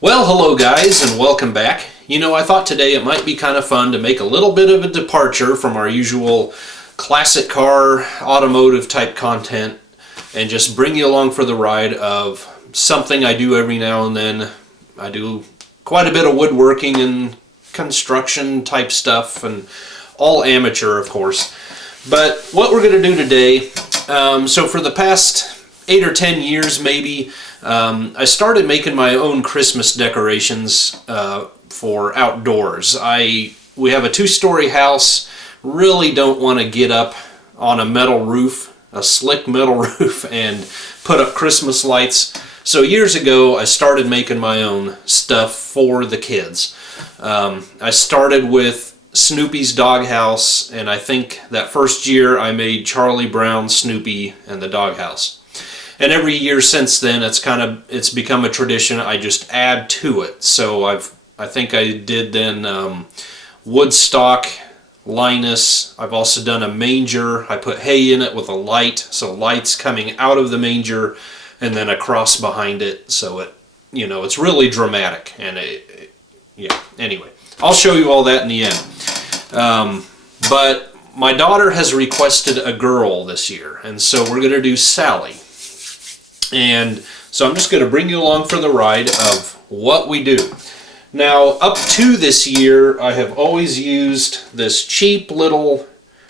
Well, hello guys, and welcome back. You know, I thought today it might be kind of fun to make a little bit of a departure from our usual classic car, automotive type content, and just bring you along for the ride of something I do every now and then. I do quite a bit of woodworking and construction type stuff, and all amateur, of course. But what we're going to do today, so for the past 8 or 10 years maybe, I started making my own Christmas decorations for outdoors. We have a 2-story house, really don't want to get up on a metal roof, a slick metal roof, and put up Christmas lights. So years ago I started making my own stuff for the kids. I started with Snoopy's doghouse, and I think that first year I made Charlie Brown, Snoopy, and the doghouse. And every year since then, it's become a tradition. I just add to it. So I think I did then Woodstock, Linus. I've also done a manger. I put hay in it with a light, so lights coming out of the manger and then a cross behind it. So it's really dramatic. And yeah. Anyway, I'll show you all that in the end. But my daughter has requested a girl this year, and so we're going to do Sally. And so I'm just going to bring you along for the ride of what we do. Now, up to this year, I have always used this cheap little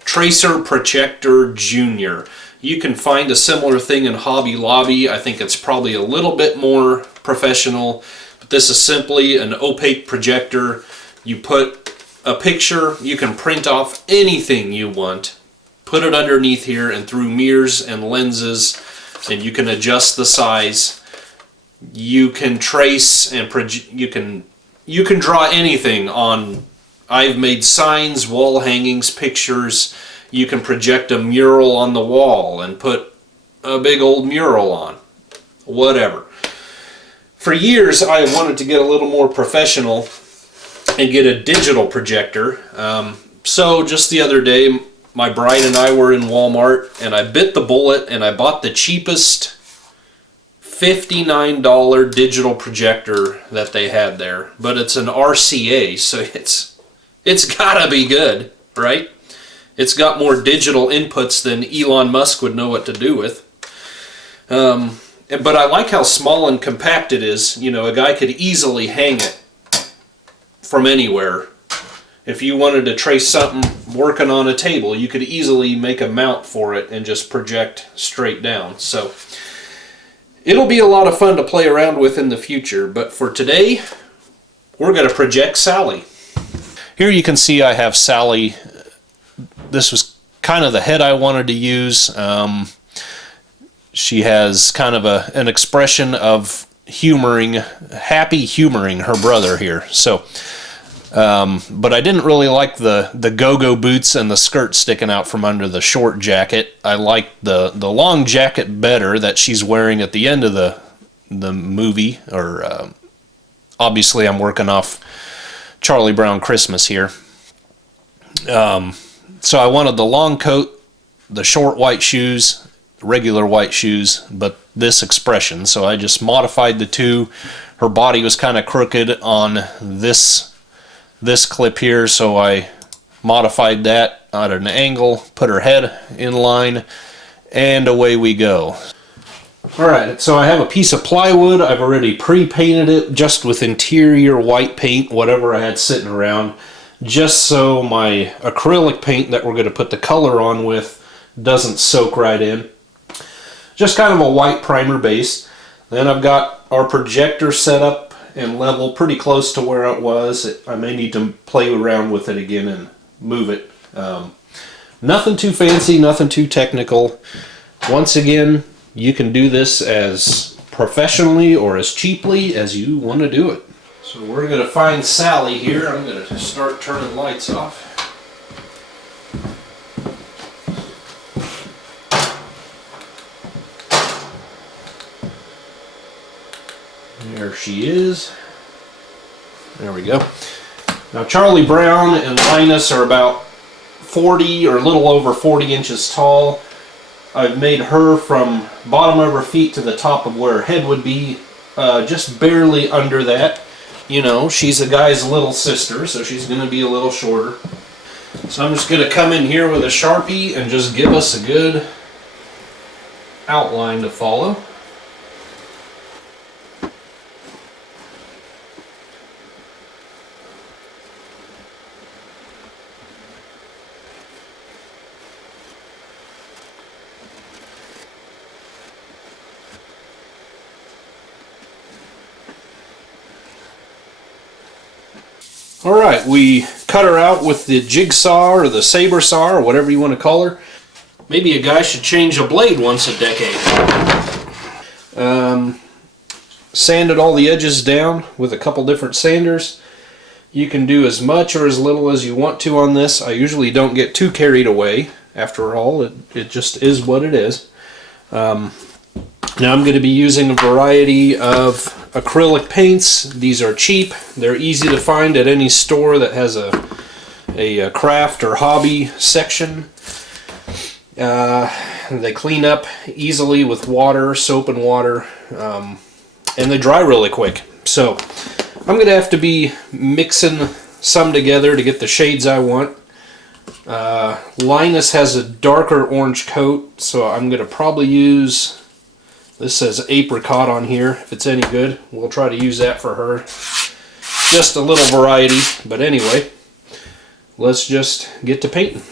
tracer projector Junior. You can find a similar thing in Hobby Lobby. I think it's probably a little bit more professional, but this is simply an opaque projector. You put a picture, you can print off anything you want, put it underneath here, and through mirrors and lenses, and you can adjust the size. You can trace and you can draw anything on. I've made signs, wall hangings, pictures. You can project a mural on the wall and put a big old mural on. Whatever. For years I wanted to get a little more professional and get a digital projector. So just the other day, my bride and I were in Walmart, and I bit the bullet and I bought the cheapest $59 digital projector that they had there. But it's an RCA, so it's gotta be good, right? It's got more digital inputs than Elon Musk would know what to do with. But I like how small and compact it is. You know, a guy could easily hang it from anywhere. If you wanted to trace something working on a table, you could easily make a mount for it and just project straight down. So it'll be a lot of fun to play around with in the future, but for today, we're going to project Sally. Here you can see I have Sally. This was kind of the head I wanted to use. She has kind of an expression of happy humoring her brother here. So but I didn't really like the go-go boots and the skirt sticking out from under the short jacket. I like the long jacket better that she's wearing at the end of the movie. Or obviously I'm working off Charlie Brown Christmas here. So I wanted the long coat, the short white shoes, regular white shoes, but this expression. So I just modified the two. Her body was kind of crooked on this clip here, so I modified that at an angle, put her head in line, and away we go. Alright, so I have a piece of plywood. I've already pre-painted it just with interior white paint, whatever I had sitting around, just so my acrylic paint that we're going to put the color on with doesn't soak right in. Just kind of a white primer base. Then I've got our projector set up and level pretty close to where it was. I may need to play around with it again and move it. Nothing too fancy, nothing too technical. Once again, you can do this as professionally or as cheaply as you want to do it. So we're going to find Sally here. I'm going to start turning lights off. There she is. There we go. Now Charlie Brown and Linus are about 40 or a little over 40 inches tall. I've made her from bottom of her feet to the top of where her head would be just barely under that. You know, she's a guy's little sister, so she's going to be a little shorter. So I'm just going to come in here with a Sharpie and just give us a good outline to follow. Alright, we cut her out with the jigsaw or the saber saw or whatever you want to call her. Maybe a guy should change a blade once a decade. Sanded all the edges down with a couple different sanders. You can do as much or as little as you want to on this. I usually don't get too carried away. After all, it just is what it is. Now I'm going to be using a variety of acrylic paints. These are cheap. They're easy to find at any store that has a craft or hobby section. They clean up easily with water, soap and water, and they dry really quick. So I'm going to have to be mixing some together to get the shades I want. Linus has a darker orange coat, so I'm going to probably use... This says apricot on here, if it's any good. We'll try to use that for her. Just a little variety, but anyway, let's just get to painting.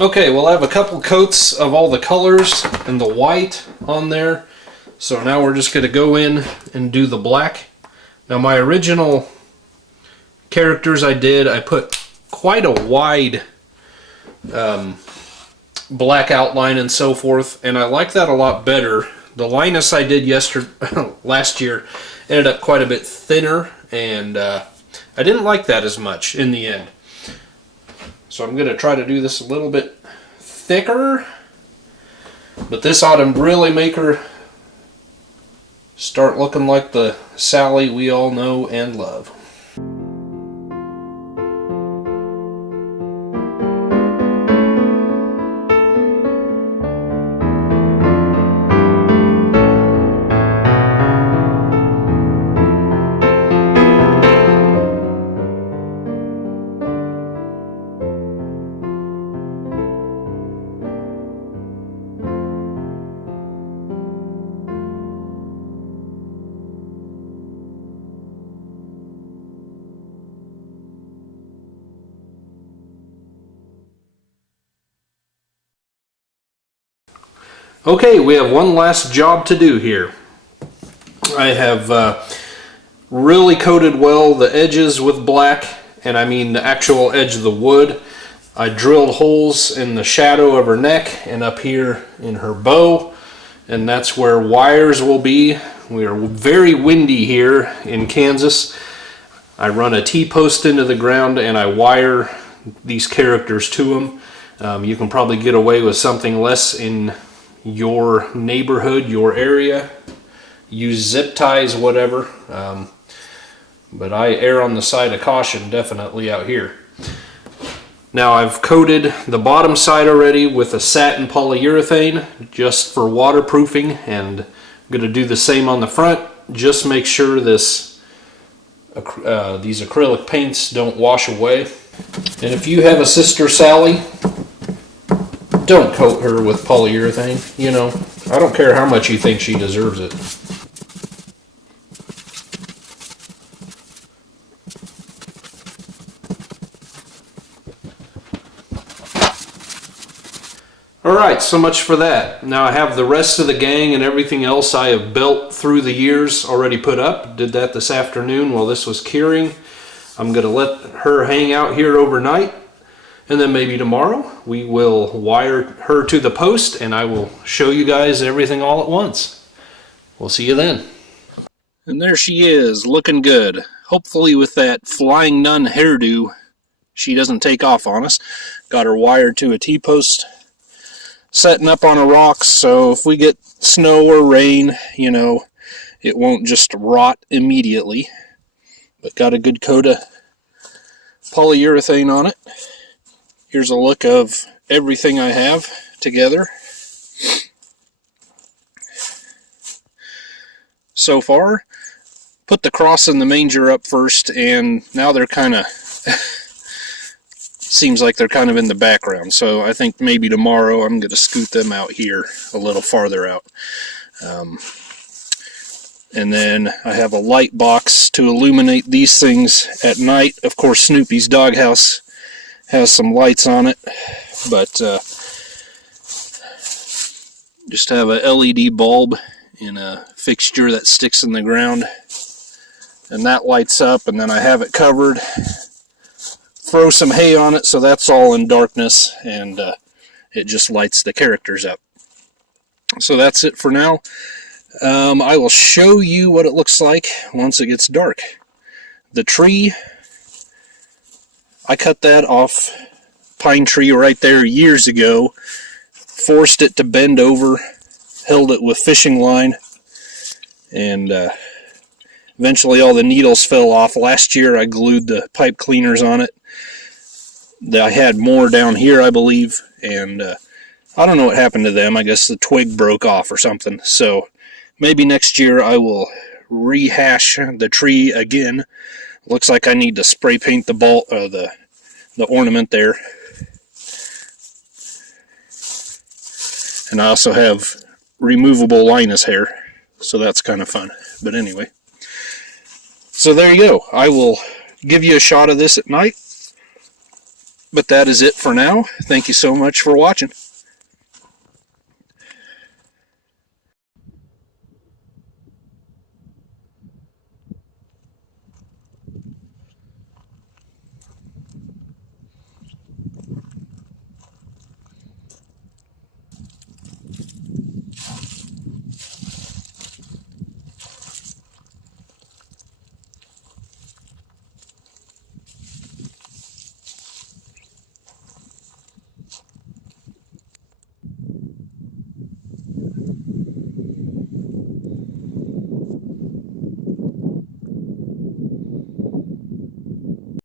Okay, well, I have a couple coats of all the colors and the white on there. So now we're just going to go in and do the black. Now my original characters I put quite a wide black outline and so forth, and I like that a lot better. The Linus I did last year ended up quite a bit thinner, and I didn't like that as much in the end. So I'm going to try to do this a little bit thicker, but this ought to really make her start looking like the Sally we all know and love. Okay, we have one last job to do here. I have really coated well the edges with black, and I mean the actual edge of the wood. I drilled holes in the shadow of her neck and up here in her bow, and that's where wires will be. We are very windy here in Kansas. I run a T-post into the ground and I wire these characters to them. You can probably get away with something less in your neighborhood, your area. Use zip ties, whatever. But I err on the side of caution definitely out here. Now I've coated the bottom side already with a satin polyurethane just for waterproofing, and I'm going to do the same on the front. Just make sure this these acrylic paints don't wash away. And if you have a sister Sally, don't coat her with polyurethane. You know, I don't care how much you think she deserves it. Alright, so much for that. Now I have the rest of the gang and everything else I have built through the years already put up. Did that this afternoon while this was curing. I'm going to let her hang out here overnight, and then maybe tomorrow we will wire her to the post and I will show you guys everything all at once. We'll see you then. And there she is, looking good. Hopefully with that flying nun hairdo she doesn't take off on us. Got her wired to a T-post, setting up on a rock, so if we get snow or rain, you know, it won't just rot immediately. But got a good coat of polyurethane on it. Here's a look of everything I have together so far. Put the cross and the manger up first, and now they're kind of seems like they're kind of in the background, so I think maybe tomorrow I'm going to scoot them out here a little farther out. And then I have a light box to illuminate these things at night. Of course, Snoopy's doghouse has some lights on it, but just have a LED bulb in a fixture that sticks in the ground, and that lights up, and then I have it covered. Throw some hay on it so that's all in darkness, and it just lights the characters up. So that's it for now. I will show you what it looks like once it gets dark. The tree, I cut that off pine tree right there years ago, forced it to bend over, held it with fishing line, and eventually all the needles fell off. Last year I glued the pipe cleaners on it. I had more down here, I believe, and I don't know what happened to them. I guess the twig broke off or something. So maybe next year I will rehash the tree again. Looks like I need to spray paint the the ornament there. And I also have removable Linus hair, so that's kind of fun. But anyway, so there you go. I will give you a shot of this at night. But that is it for now. Thank you so much for watching.